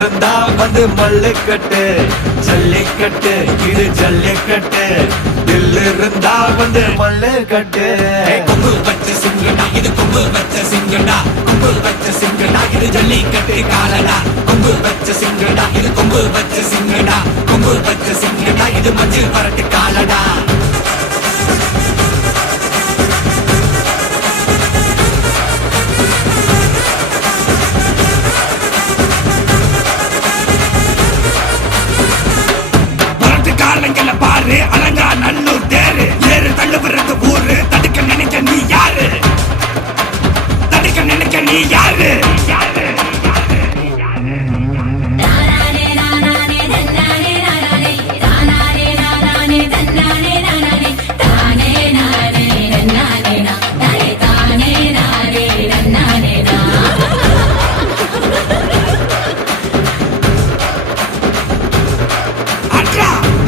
இருந்தா வந்து மல்லுக்கட்டு ஜல்லிக்கட்டு இது ஜல்லிக்கட்டு தில்லு இருந்தா வந்து மல்லுக்கட்டு கொம்பு வச்ச சிங்கடா இது கொம்பு வச்ச சிங்கடா கொம்பு வச்ச சிங்கடா இது ஜல்லிக்கட்டு காலடா கொம்பு வச்ச சிங்கடா இது கொம்பு வச்ச சிங்கடா கொம்பு வச்ச சிங்கடா இது மஞ்சள் பரட்டு காலடா காலங்கள பாரு அலங்கா நல்லூர் தேரு ஏறு தள்ளுபுறது ஊரு தடுக்க நினைக்க நீ யாரு தடுக்க நினைக்க நீ யாரு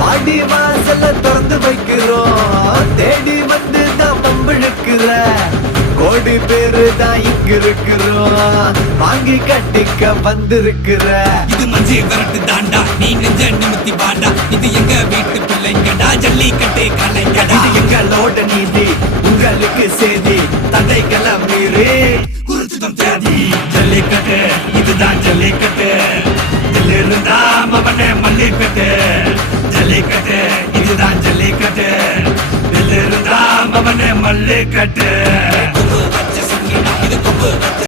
ஆடி வாசல திறந்து வைக்கிறோம் தேடி வந்து தான் பம்பிழுக்கிற கோடி பேரு தான் இங்க இருக்கிறோம் வாங்கி கட்டிக்க வந்திருக்கிற இது மஞ்சி விரட்டு தாண்டா நீ நெஞ்ச நிமித்தி பாண்டா இது எங்க வீட்டு பிள்ளைங்கடா ஜல்லிக்கட்டு கலைஞடா இது எங்களோட நீதி உங்களுக்கு செய்தி தடைகளை மீறி குறிச்சுதான் தேதி ஜல்லிக்கட்டு இதுதான் ஜல்லிக்கட்டு இதில் இருந்தா மவனே மல்லிக்கட்டு ஜல்லிக்கட்டு இதுதான் ஜல்லிக்கட்டு இதில் இருந்தா மவனே மல்லிக்கட்டு கொம்பு வச்ச சிங்கடா இது கொம்பு வச்ச